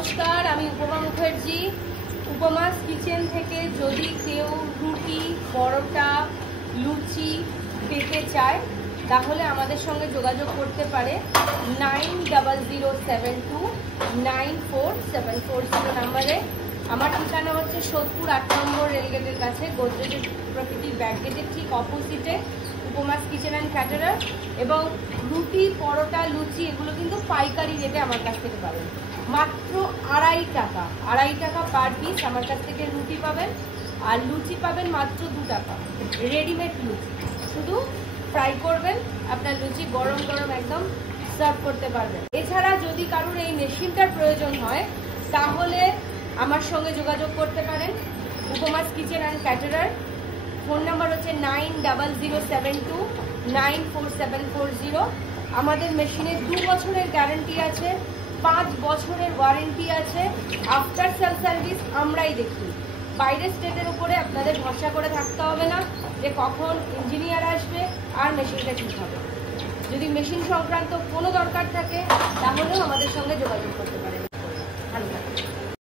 নমস্কার, আমি উপমা মুখার্জি। উপমাস কিচেন থেকে যদি কেউ রুটি, পরোটা, লুচি পেতে চায় তাহলে আমাদের সঙ্গে যোগাযোগ করতে পারে 9007294740 নাম্বারে। আমার ঠিকানা হচ্ছে সোদপুর 8 নম্বর রেলগেটের কাছে, গোদরেজ প্রকৃতির ব্যাকগেটের ঠিক অপোজিটে উপমাস কিচেন অ্যান্ড ক্যাটারার। এবং রুটি, পরোটা, লুচি এগুলো কিন্তু পাইকারি রেটে আমার কাছ থেকে পাবেন, মাত্র 2.5 টাকা। 2.5 টাকা পার পিস আমার কাছ থেকে রুটি পাবেন, আর লুচি পাবেন মাত্র 2 টাকা। রেডিমেড লুচি, শুধু ফ্রাই করবেন, আপনার লুচি গরম গরম একদম সার্ভ করতে পারবেন। এছাড়া যদি কারোর এই মেশিনটার প্রয়োজন হয় তাহলে আমার সঙ্গে যোগাযোগ করতে পারেন। Upama's kitchen and caterer, phone number হচ্ছে 9007294740। আমাদের মেশিনে 2 বছরের গ্যারান্টি আছে, 5 বছরের ওয়ারেন্টি আছে। আফটার সেল সার্ভিস আমরাই দেখি। বাইরের স্টেটের উপরে আপনাদের ভরসা করে থাকতে হবে না যে কখন ইঞ্জিনিয়ার আসবে আর মেশিনটা ঠিক হবে। যদি মেশিন সংক্রান্ত কোনো দরকার থাকে তাহলেও আমাদের সঙ্গে যোগাযোগ করতে পারেন। ভালো থাকবেন।